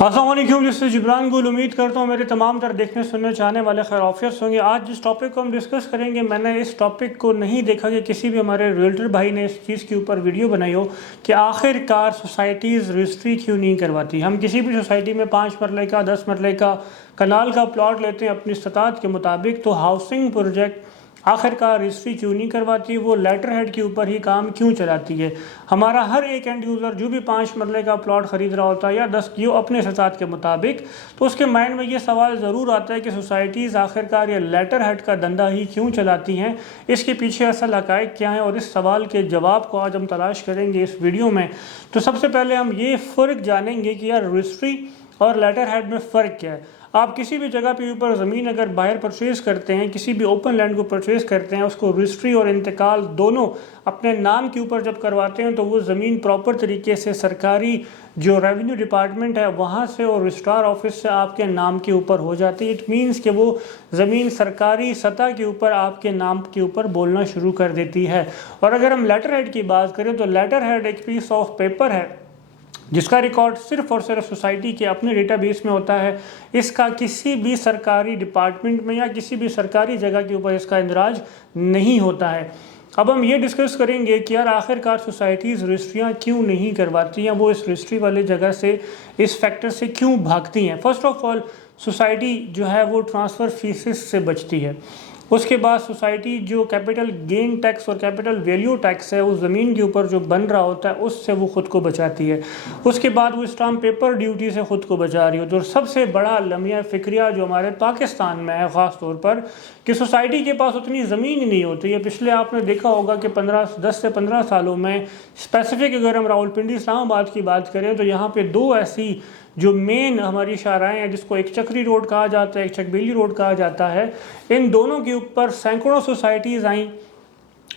السلام علیکم، جس سے جبران گل امید کرتا ہوں میرے تمام تر دیکھنے سننے چاہنے والے خیر عافیت ہوں گے۔ آج جس ٹاپک کو ہم ڈسکس کریں گے، میں نے اس ٹاپک کو نہیں دیکھا کہ کسی بھی ہمارے ریئلٹر بھائی نے اس چیز کے اوپر ویڈیو بنائی ہو کہ آخر کار سوسائٹیز رجسٹری کیوں نہیں کرواتی۔ ہم کسی بھی سوسائٹی میں 5 مرلے کا 10 مرلے کا کنال کا پلاٹ لیتے ہیں اپنی استطاعت کے مطابق، تو ہاؤسنگ پروجیکٹ آخر کار رجسٹری کیوں نہیں کرواتی، وہ لیٹر ہیڈ کے اوپر ہی کام کیوں چلاتی ہے۔ ہمارا ہر ایک اینڈ یوزر جو بھی 5 مرلے کا پلاٹ خرید رہا ہوتا ہے یا 10 کیو اپنے استطاعت کے مطابق، تو اس کے مائنڈ میں یہ سوال ضرور آتا ہے کہ سوسائٹیز آخر کار یہ لیٹر ہیڈ کا دندہ ہی کیوں چلاتی ہیں، اس کے پیچھے اصل حقائق کیا ہیں، اور اس سوال کے جواب کو آج ہم تلاش کریں گے اس ویڈیو میں۔ تو سب سے پہلے ہم یہ فرق جانیں گے کہ یار رجسٹری اور لیٹر ہیڈ میں فرق کیا ہے۔ آپ کسی بھی جگہ پہ اوپر زمین اگر باہر پرچیز کرتے ہیں، کسی بھی اوپن لینڈ کو پرچیز کرتے ہیں، اس کو رجسٹری اور انتقال دونوں اپنے نام کے اوپر جب کرواتے ہیں، تو وہ زمین پراپر طریقے سے سرکاری جو ریونیو ڈپارٹمنٹ ہے وہاں سے اور رجسٹرار آفس سے آپ کے نام کے اوپر ہو جاتی ہے۔ اٹ مینس کہ وہ زمین سرکاری سطح کے اوپر آپ کے نام کے اوپر بولنا شروع کر دیتی ہے۔ اور اگر ہم لیٹر ہیڈ کی بات کریں تو لیٹر ہیڈ ایک پیس آف پیپر ہے جس کا ریکارڈ صرف اور صرف سوسائٹی کے اپنے ڈیٹا بیس میں ہوتا ہے۔ اس کا کسی بھی سرکاری ڈپارٹمنٹ میں یا کسی بھی سرکاری جگہ کے اوپر اس کا اندراج نہیں ہوتا ہے۔ اب ہم یہ ڈسکس کریں گے کہ یار آخر کار سوسائٹیز رجسٹریاں کیوں نہیں کرواتی ہیں، وہ اس رجسٹری والی جگہ سے اس فیکٹر سے کیوں بھاگتی ہیں۔ فرسٹ آف آل سوسائٹی جو ہے وہ ٹرانسفر فیسز سے بچتی ہے۔ اس کے بعد سوسائٹی جو کیپٹل گین ٹیکس اور کیپٹل ویلیو ٹیکس ہے اس زمین کے اوپر جو بن رہا ہوتا ہے اس سے وہ خود کو بچاتی ہے۔ اس کے بعد وہ اسٹامپ پیپر ڈیوٹی سے خود کو بچا رہی ہوتی ہے۔ اور سب سے بڑا لمحہ فکریہ جو ہمارے پاکستان میں ہے خاص طور پر، کہ سوسائٹی کے پاس اتنی زمین ہی نہیں ہوتی ہے۔ پچھلے آپ نے دیکھا ہوگا کہ 10 سے 15 سالوں میں اسپیسیفک اگر ہم راولپنڈی اسلام آباد کی بات کریں تو یہاں پہ 2 ایسی جو مین ہماری شاہراہیں ہیں، جس کو ایک چکری روڈ کہا جاتا ہے، ایک چکبیلی روڈ کہا جاتا ہے، ان دونوں کے اوپر سینکڑوں سوسائٹیز آئیں،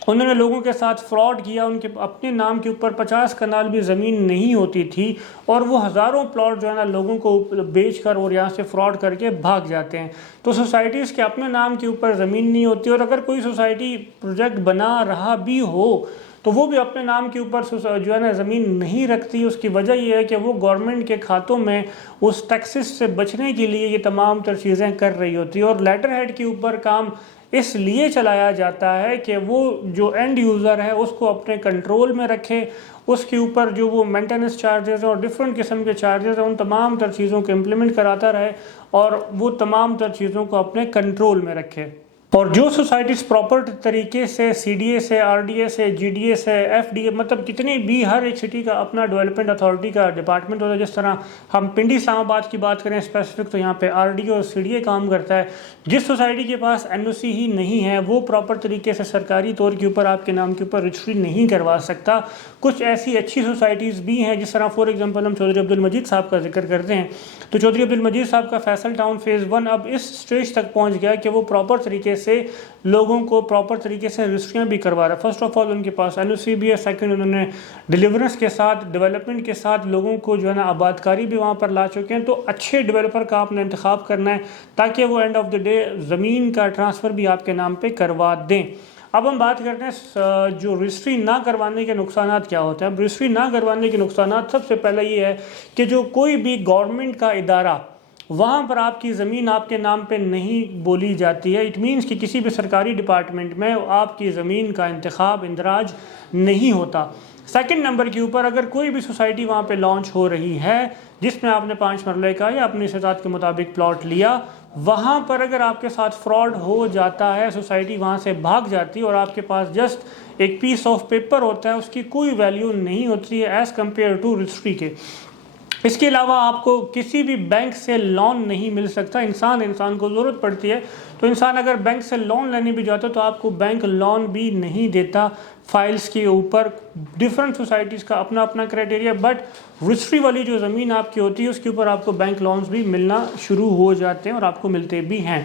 انہوں نے لوگوں کے ساتھ فراڈ کیا، ان کے اپنے نام کے اوپر 50 کنال بھی زمین نہیں ہوتی تھی، اور وہ ہزاروں پلاٹ جو ہے نا لوگوں کو بیچ کر اور یہاں سے فراڈ کر کے بھاگ جاتے ہیں۔ تو سوسائٹیز کے اپنے نام کے اوپر زمین نہیں ہوتی، اور اگر کوئی سوسائٹی پروجیکٹ بنا رہا بھی ہو تو وہ بھی اپنے نام کے اوپر جو ہے نا زمین نہیں رکھتی۔ اس کی وجہ یہ ہے کہ وہ گورنمنٹ کے کھاتوں میں اس ٹیکسز سے بچنے کے لیے یہ تمام تر چیزیں کر رہی ہوتی ہے۔ اور لیٹر ہیڈ کے اوپر کام اس لیے چلایا جاتا ہے کہ وہ جو اینڈ یوزر ہے اس کو اپنے کنٹرول میں رکھے، اس کے اوپر جو وہ مینٹیننس چارجز ہیں اور ڈفرینٹ قسم کے چارجز ہیں ان تمام تر چیزوں کو امپلیمنٹ کراتا رہے اور وہ تمام تر چیزوں کو اپنے کنٹرول میں رکھے۔ اور جو سوسائٹیز پراپر طریقے سے سی ڈی اے سے، آر ڈی اے سے، جی ڈی اے سے، ایف ڈی اے، مطلب کتنی بھی ہر ایک سٹی کا اپنا ڈیولپمنٹ اتھارٹی کا ڈپارٹمنٹ ہوتا ہے، جس طرح ہم پنڈی اسلام آباد کی بات کریں اسپیسیفک تو یہاں پہ آر ڈی اور سی ڈی اے کام کرتا ہے۔ جس سوسائٹی کے پاس این او سی ہی نہیں ہے وہ پراپر طریقے سے سرکاری طور کے اوپر آپ کے نام کے اوپر رجسٹری نہیں کروا سکتا۔ کچھ ایسی اچھی سوسائٹیز بھی ہیں، جس طرح فار ایگزامپل ہم چودھری عبدالمجید صاحب کا ذکر کرتے ہیں تو چودھری عبدالمجید صاحب کا فیصل ٹاؤن فیز 1 اب اس سٹیج تک پہنچ گیا کہ وہ پراپر طریقے سے لوگوں کو پراپر طریقے سے رجسٹریاں بھی کروا رہا ہے۔ فرسٹ آف آل ان کے پاس این او سی بھی ہے، سیکنڈ انہوں نے ڈیلیورنس کے ساتھ، ڈیولپمنٹ کے ساتھ لوگوں کو جو ہے نا آبادکاری بھی وہاں پر لا چکے ہیں۔ تو اچھے ڈیولپر کا آپ نے انتخاب کرنا ہے تاکہ وہ اینڈ آف دی ڈے زمین کا ٹرانسفر بھی آپ کے نام پہ کروا دیں۔ اب ہم بات کرتے ہیں جو رجسٹری نہ کروانے کے نقصانات کیا ہوتے ہیں۔ اب رجسٹری نہ کروانے کے نقصانات سب سے پہلے یہ ہے کہ جو کوئی بھی گورنمنٹ کا ادارہ وہاں پر آپ کی زمین آپ کے نام پہ نہیں بولی جاتی ہے، اٹ مینس کہ کسی بھی سرکاری ڈپارٹمنٹ میں آپ کی زمین کا انتخاب اندراج نہیں ہوتا۔ سیکنڈ نمبر کے اوپر اگر کوئی بھی سوسائٹی وہاں پہ لانچ ہو رہی ہے جس میں آپ نے 5 مرلے کا یا اپنی استطاعت کے مطابق پلاٹ لیا، وہاں پر اگر آپ کے ساتھ فراڈ ہو جاتا ہے، سوسائٹی وہاں سے بھاگ جاتی ہے اور آپ کے پاس جسٹ ایک پیس آف پیپر ہوتا ہے، اس کی کوئی ویلیو نہیں ہوتی ہے ایز کمپیئر ٹو رجسٹری کے۔ اس کے علاوہ آپ کو کسی بھی بینک سے لون نہیں مل سکتا۔ انسان کو ضرورت پڑتی ہے تو انسان اگر بینک سے لون لینے بھی جاتا ہے تو آپ کو بینک لون بھی نہیں دیتا فائلز کے اوپر۔ ڈفرینٹ سوسائٹیز کا اپنا اپنا کرائٹیریا، بٹ رجسٹری والی جو زمین آپ کی ہوتی ہے اس کے اوپر آپ کو بینک لونز بھی ملنا شروع ہو جاتے ہیں اور آپ کو ملتے بھی ہیں۔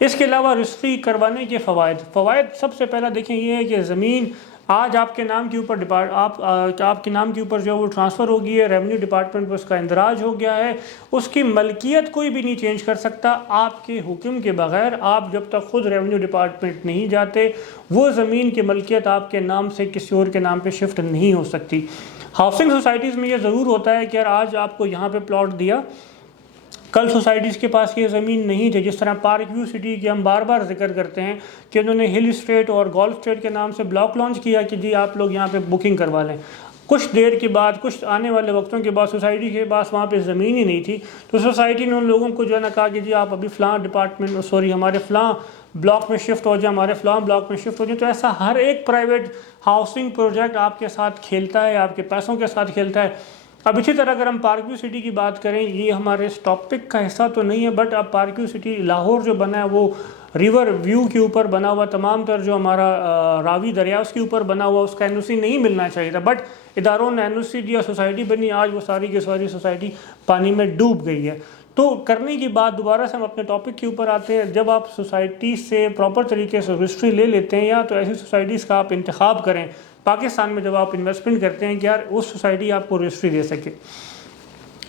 اس کے علاوہ رجسٹری کروانے کے فوائد سب سے پہلا دیکھیں یہ ہے کہ زمین آج آپ کے نام کے اوپر آپ کے نام کے اوپر جو وہ ٹرانسفر ہو گئی ہے، ریونیو ڈپارٹمنٹ پر اس کا اندراج ہو گیا ہے، اس کی ملکیت کوئی بھی نہیں چینج کر سکتا آپ کے حکم کے بغیر۔ آپ جب تک خود ریونیو ڈپارٹمنٹ نہیں جاتے وہ زمین کی ملکیت آپ کے نام سے کسی اور کے نام پہ شفٹ نہیں ہو سکتی۔ ہاؤسنگ سوسائٹیز میں یہ ضرور ہوتا ہے کہ یار آج آپ کو یہاں پہ پلاٹ دیا کل سوسائٹیز کے پاس یہ زمین نہیں تھی. جس طرح پارک ویو سٹی کی ہم بار بار ذکر کرتے ہیں کہ انہوں نے ہل اسٹریٹ اور گولف اسٹریٹ کے نام سے بلاک لانچ کیا کہ جی آپ لوگ یہاں پہ بکنگ کروا لیں. کچھ دیر کے بعد، کچھ آنے والے وقتوں کے بعد سوسائٹی کے پاس وہاں پہ زمین ہی نہیں تھی، تو سوسائٹی نے ان لوگوں کو جو ہے نا کہا کہ جی آپ ابھی فلاں ہمارے فلاں بلاک میں شفٹ ہو جائیں، ہمارے فلاں بلاک میں شفٹ ہو جائیں. تو ایسا ہر ایک پرائیویٹ ہاؤسنگ پروجیکٹ آپ کے ساتھ کھیلتا ہے، آپ کے پیسوں کے ساتھ کھیلتا ہے. اب اسی طرح اگر ہم پارک ویو سٹی کی بات کریں، یہ ہمارے اس ٹاپک کا حصہ تو نہیں ہے، بٹ اب پارک ویو سٹی لاہور جو بنا ہے وہ ریور ویو کے اوپر بنا ہوا، تمام تر جو ہمارا راوی دریا اس کے اوپر بنا ہوا، اس کا این او سی نہیں ملنا چاہیے تھا، بٹ اداروں نے این او سی دیا، سوسائٹی بنی، آج وہ ساری کی ساری سوسائٹی پانی میں ڈوب گئی ہے. تو کرنے کی بات دوبارہ سے ہم اپنے ٹاپک کے اوپر آتے ہیں. جب آپ سوسائٹی سے پراپر طریقے سے رجسٹری لے لیتے ہیں، یا تو ایسی سوسائٹیز کا آپ انتخاب کریں پاکستان میں جب آپ انویسٹمنٹ کرتے ہیں کہ یار اس سوسائٹی آپ کو رجسٹری دے سکے.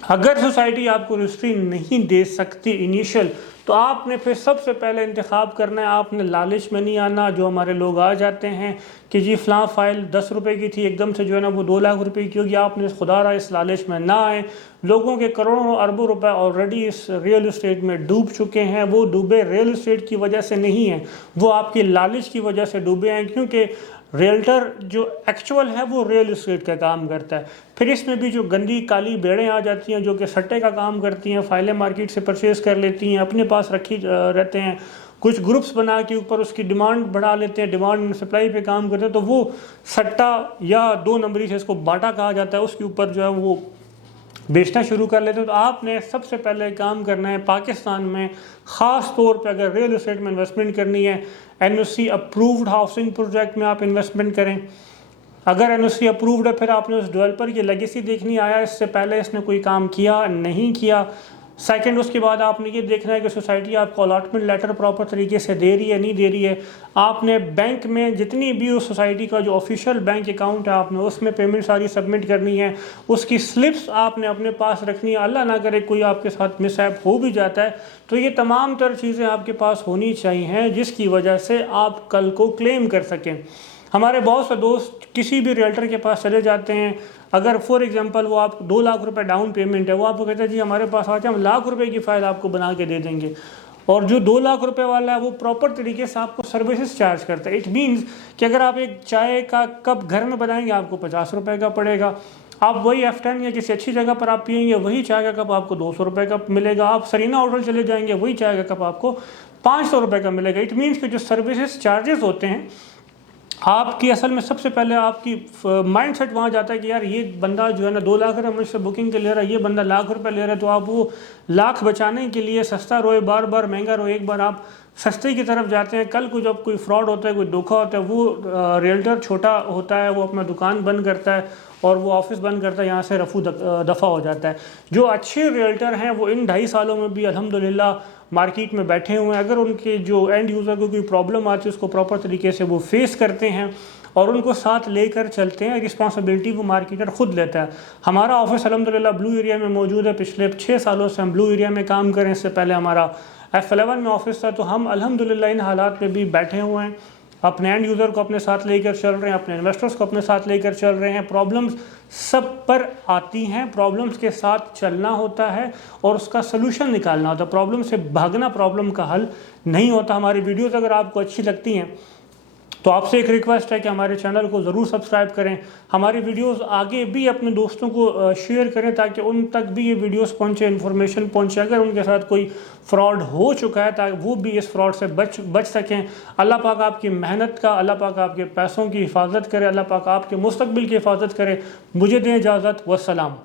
اگر سوسائٹی آپ کو رجسٹری نہیں دے سکتی انیشل، تو آپ نے پھر سب سے پہلے انتخاب کرنا ہے. آپ نے لالچ میں نہیں آنا، جو ہمارے لوگ آ جاتے ہیں کہ جی فلاں فائل 10 روپے کی تھی، ایک دم سے جو ہے نا وہ 2 لاکھ روپے کی ہوگی. آپ نے خدا را اس لالچ میں نہ آئیں. لوگوں کے کروڑوں اربوں روپے آلریڈی اس ریئل اسٹیٹ میں ڈوب چکے ہیں. وہ ڈوبے ریئل اسٹیٹ کی وجہ سے نہیں ہیں، وہ آپ کی لالچ کی وجہ سے ڈوبے ہیں، کیونکہ ریلٹر جو ایکچول ہے وہ ریئل اسٹیٹ کا کام کرتا ہے. پھر اس میں بھی جو گندی کالی بیڑیں آ جاتی ہیں جو کہ سٹے کا کام کرتی ہیں، فائلیں مارکیٹ سے پرچیز کر لیتی ہیں، اپنے پاس رکھی رہتے ہیں، کچھ گروپس بنا کے اوپر اس کی ڈیمانڈ بڑھا لیتے ہیں، ڈیمانڈ اینڈ سپلائی پہ کام کرتے ہیں. تو وہ سٹا یا 2 نمبری سے اس کو باٹا کہا جاتا ہے، اس کے اوپر جو ہے وہ بیچنا شروع کر لیتے ہیں. تو آپ نے سب سے پہلے کام کرنا ہے پاکستان میں، خاص طور پہ اگر ریئل اسٹیٹ میں انویسٹمنٹ کرنی ہے، این او سی اپرووڈ ہاؤسنگ پروجیکٹ میں آپ انویسٹمنٹ کریں. اگر این او سی اپرووڈ ہے، پھر آپ نے اس ڈیولپر کی لیگیسی دیکھنی، آیا اس سے پہلے اس نے کوئی کام کیا نہیں کیا. سیکنڈ، اس کے بعد آپ نے یہ دیکھنا ہے کہ سوسائٹی آپ کو الاٹمنٹ لیٹر پراپر طریقے سے دے رہی ہے نہیں دے رہی ہے. آپ نے بینک میں جتنی بھی اس سوسائٹی کا جو آفیشیل بینک اکاؤنٹ ہے، آپ نے اس میں پیمنٹ ساری سبمٹ کرنی ہے. اس کی سلپس آپ نے اپنے پاس رکھنی ہے. اللہ نہ کرے کوئی آپ کے ساتھ مس ہیپ ہو بھی جاتا ہے تو یہ تمام تر چیزیں آپ کے پاس ہونی چاہیے جس کی وجہ سے آپ کل کو کلیم کر سکیں. ہمارے بہت سے دوست کسی بھی ریلٹر کے پاس چلے جاتے ہیں، اگر فور ایگزامپل وہ آپ 2 لاکھ روپے ڈاؤن پیمنٹ ہے، وہ آپ کو کہتے ہیں جی ہمارے پاس آتے ہیں، ہم لاکھ روپے کی فائل آپ کو بنا کے دے دیں گے. اور جو 2 لاکھ روپے والا ہے وہ پراپر طریقے سے آپ کو سروسز چارج کرتا ہے. اٹ مینز کہ اگر آپ ایک چائے کا کپ گھر میں بنائیں گے آپ کو 50 روپے کا پڑے گا. آپ وہی F10 یا کسی اچھی جگہ پر آپ پئیں گے، وہی چائے کا کپ آپ کو 200 روپے کا ملے گا. آپ سرینا ہوٹل چلے جائیں گے، وہی چائے کا کپ آپ کو 500 روپے کا ملے گا. اٹ مینز کہ جو سروسز چارجز ہوتے ہیں آپ کی، اصل میں سب سے پہلے آپ کی مائنڈ سیٹ وہاں جاتا ہے کہ یار یہ بندہ جو ہے نا 2 لاکھ روپے مجھ سے بکنگ کے لے رہا ہے، یہ بندہ لاکھ روپے لے رہا ہے. تو آپ وہ لاکھ بچانے کے لیے سستا روئے بار بار مہنگا روئے، ایک بار آپ سستے کی طرف جاتے ہیں. کل کو جب کوئی فراڈ ہوتا ہے، کوئی دھوکا ہوتا ہے، وہ ریلٹر چھوٹا ہوتا ہے، وہ اپنا دکان بند کرتا ہے اور وہ آفس بند کرتا ہے، یہاں سے رفو دفع ہو جاتا ہے. جو اچھے ریلٹر ہیں وہ ان 2.5 سالوں میں بھی الحمدللہ مارکیٹ میں بیٹھے ہوئے ہیں. اگر ان کے جو اینڈ یوزر کو کوئی پرابلم آتی ہے اس کو پراپر طریقے سے وہ فیس کرتے ہیں اور ان کو ساتھ لے کر چلتے ہیں. رسپانسبلٹی وہ مارکیٹر خود لیتا ہے. ہمارا آفس الحمدللہ بلو ایریا میں موجود ہے. پچھلے 6 سالوں سے ہم بلو ایریا میں کام کریں. اس سے پہلے ہمارا F11 میں آفس تھا. تو ہم الحمدللہ ان حالات میں بھی بیٹھے ہوئے ہیں، اپنے اینڈ یوزر کو اپنے ساتھ لے کر چل رہے ہیں، اپنے انویسٹرز کو اپنے ساتھ لے کر چل رہے ہیں. پرابلمز سب پر آتی ہیں، پرابلمز کے ساتھ چلنا ہوتا ہے اور اس کا سلوشن نکالنا ہوتا ہے. پرابلم سے بھاگنا پرابلم کا حل نہیں ہوتا. ہماری ویڈیوز اگر آپ کو اچھی لگتی ہیں تو آپ سے ایک ریکویسٹ ہے کہ ہمارے چینل کو ضرور سبسکرائب کریں. ہماری ویڈیوز آگے بھی اپنے دوستوں کو شیئر کریں تاکہ ان تک بھی یہ ویڈیوز پہنچے، انفارمیشن پہنچے. اگر ان کے ساتھ کوئی فراڈ ہو چکا ہے تاکہ وہ بھی اس فراڈ سے بچ سکیں. اللہ پاک آپ کی محنت کا، اللہ پاک آپ کے پیسوں کی حفاظت کرے، اللہ پاک آپ کے مستقبل کی حفاظت کرے. مجھے دیں اجازت، والسلام.